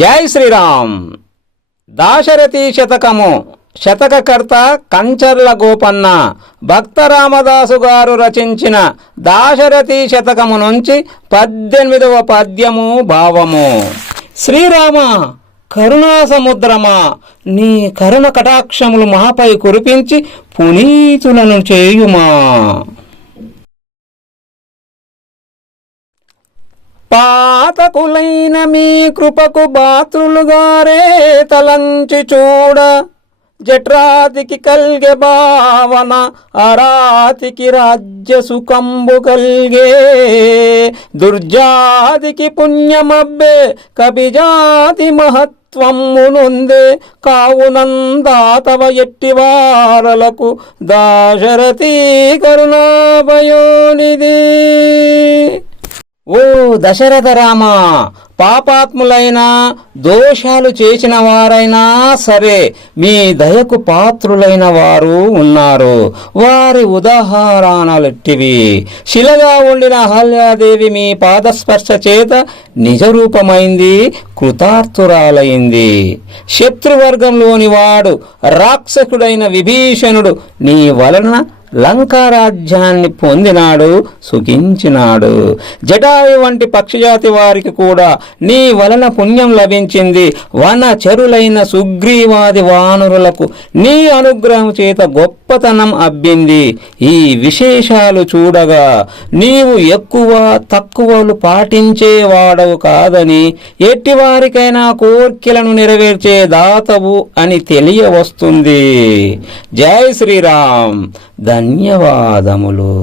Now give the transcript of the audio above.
జై శ్రీరామ్. దాశరథి శతకము. శతకకర్త కంచర్ల గోపన్న. భక్త రామదాసు గారు రచించిన దాశరథి శతకము నుంచి 18వ పద్యము భావము. శ్రీరామ, కరుణా సముద్రమా, నీ కరుణ కటాక్షములు మాపై కురిపించి పునీతులను చేయుమా. పాతకులైన మీ కృపకు బాత్రులుగారే తలంచి చూడ, జఠ్రాతికి కల్గె భావన అరాతికి రాజ్య సుఖంబు కల్గే, దుర్జాతికి పుణ్యమబ్బే కపిజాతి మహత్వమునుందే, కావునందాతవ ఎట్టివారలకు దాశరథి కరుణాభయోనిధి. ఓ దశరథ రామ, పాపాత్ములైన దోషాలు చేసిన వారైనా సరే మీ దయకు పాత్రులైన వారు ఉన్నారు. వారి ఉదాహరణలెట్టివి. శిలగా ఉండిన అహల్యాదేవి మీ పాదస్పర్శ చేత నిజరూపమైంది, కృతార్థురాలైంది. శత్రువర్గంలోని వాడు రాక్షసుడైన విభీషణుడు నీ వలన లంకారాజ్యాన్ని పొందినాడు, సుఖించినాడు. జటాయు వంటి పక్షిజాతి వారికి కూడా నీ వలన పుణ్యం లభించింది. వనచరులైన సుగ్రీవాది వానరులకు నీ అనుగ్రహం చేత గొప్పతనం అబ్బింది. ఈ విశేషాలు చూడగా నీవు ఎక్కువ తక్కువలు పాటించేవాడవు కాదని, ఎట్టివారికైనా కోర్కెలను నెరవేర్చే దాతవు అని తెలియవస్తుంది. జై శ్రీరామ్. ధన్యవాదములు.